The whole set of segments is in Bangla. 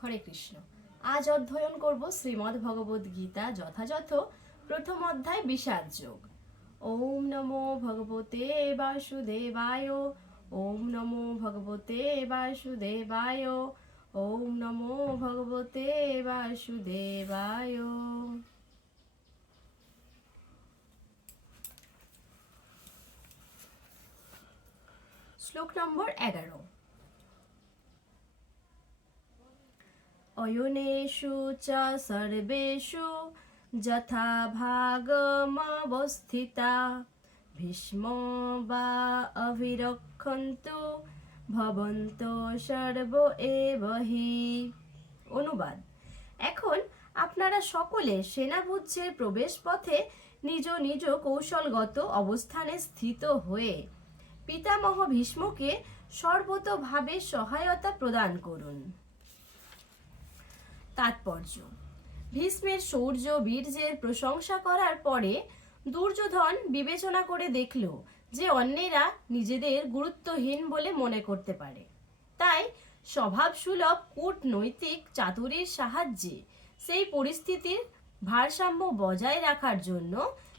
হরে কৃষ্ণ। আজ অধ্যয়ন করব শ্রীমদ্ ভগবদ গীতা যথাযথ, প্রথম অধ্যায় বিষাদ যোগ। ওম নমো ভগবতে বাসুদেবায়, ওম নমো ভগবতে বাসুদেবায়, ওম নমো ভগবতে বাসুদেবায়। শ্লোক নম্বর এগারো। অয়নেষু চ সর্বেষু যথা ভাগমবস্থিতা ভীষ্ম বা অভিরক্ষন্তু ভবন্ত সর্ব এব হি অনুবাদ। এখন আপনারা সকলে সেনাভুজ্যের প্রবেশ পথে নিজ নিজ কৌশলগত অবস্থানে স্থিত হয়ে পিতামহ ভীষ্মকে সর্বতভাবে সহায়তা প্রদান করুন। তাৎপর্য। ভীষ্মের শৌর্য বীর্যের প্রশংসা করার পরে দুর্যোধন বিবেচনা করে দেখল যে অন্যেরা নিজেদের গুরুত্বহীন বলে মনে করতে পারে। তাই স্বভাবসুলভ কূটনৈতিক চাতুরীর সাহায্যে সেই পরিস্থিতির ভারসাম্য বজায় রাখার জন্য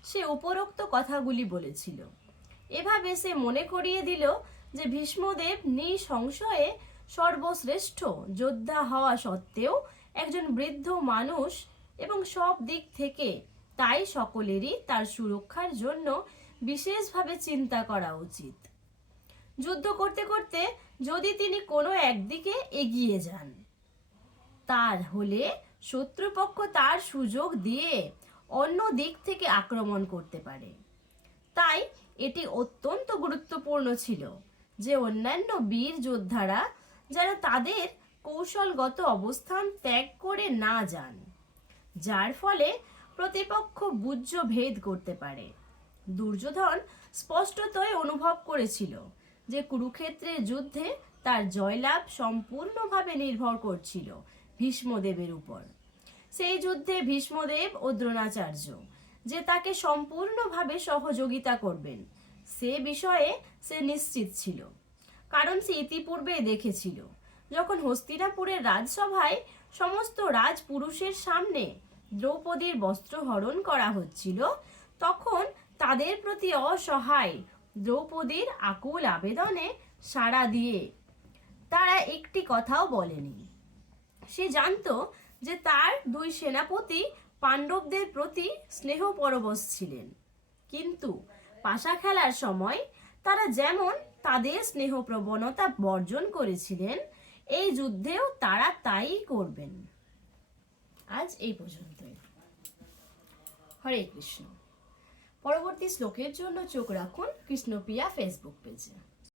সে উপরোক্ত কথাগুলি বলেছিল। এভাবে সে মনে করিয়ে দিল যে ভীষ্মদেব নিঃসংশয়ে সর্বশ্রেষ্ঠ যোদ্ধা হওয়া সত্ত্বেও একজন বৃদ্ধ মানুষ এবং সব দিক থেকে তাই সকলেরই তার সুরক্ষার জন্য বিশেষভাবে চিন্তা করা উচিত। যুদ্ধ করতে করতে যদি তিনি কোনো একদিকে এগিয়ে যান, তার হলে শত্রুপক্ষ তার সুযোগ দিয়ে অন্য দিক থেকে আক্রমণ করতে পারে। তাই এটি অত্যন্ত গুরুত্বপূর্ণ ছিল যে অন্যান্য বীর যোদ্ধারা যেন তাদের কৌশলগত অবস্থান ত্যাগ করে না যান, যার ফলে প্রতিপক্ষ বুজ্জ ভেদ করতে পারে। দুর্যোধন স্পষ্টতই অনুভব করেছিল যে কুরুক্ষেত্রের যুদ্ধে তার জয়লাভ সম্পূর্ণভাবে নির্ভর করছিল ভীষ্মদেবের উপর। সেই যুদ্ধে ভীষ্মদেব ও দ্রোণাচার্য যে তাকে সম্পূর্ণভাবে সহযোগিতা করবেন, সে বিষয়ে সে নিশ্চিত ছিল, কারণ সে ইতিপূর্বে দেখেছিল। যখন হস্তিনাপুরের রাজসভায় সমস্ত রাজপুরুষের সামনে দ্রৌপদীর বস্ত্র হরণ করা হচ্ছিল, তখন তাদের প্রতি অসহায় দ্রৌপদীর আকুল আবেদনে সাড়া দিয়ে তারা একটি কথাও বলেনি। সে জানতো যে তার দুই সেনাপতি পাণ্ডবদের প্রতি স্নেহ পরবশ ছিলেন। কিন্তু পাশা খেলার সময় তারা যেমন তাদের স্নেহ প্রবণতা বর্জন করেছিলেন এই যুদ্ধেও তারা তাই করবেন। আজ এই পর্যন্তই। হরে কৃষ্ণ। পরবর্তী শ্লোকের জন্য চোখ রাখুন কৃষ্ণপ্রিয়া ফেসবুক পেজে।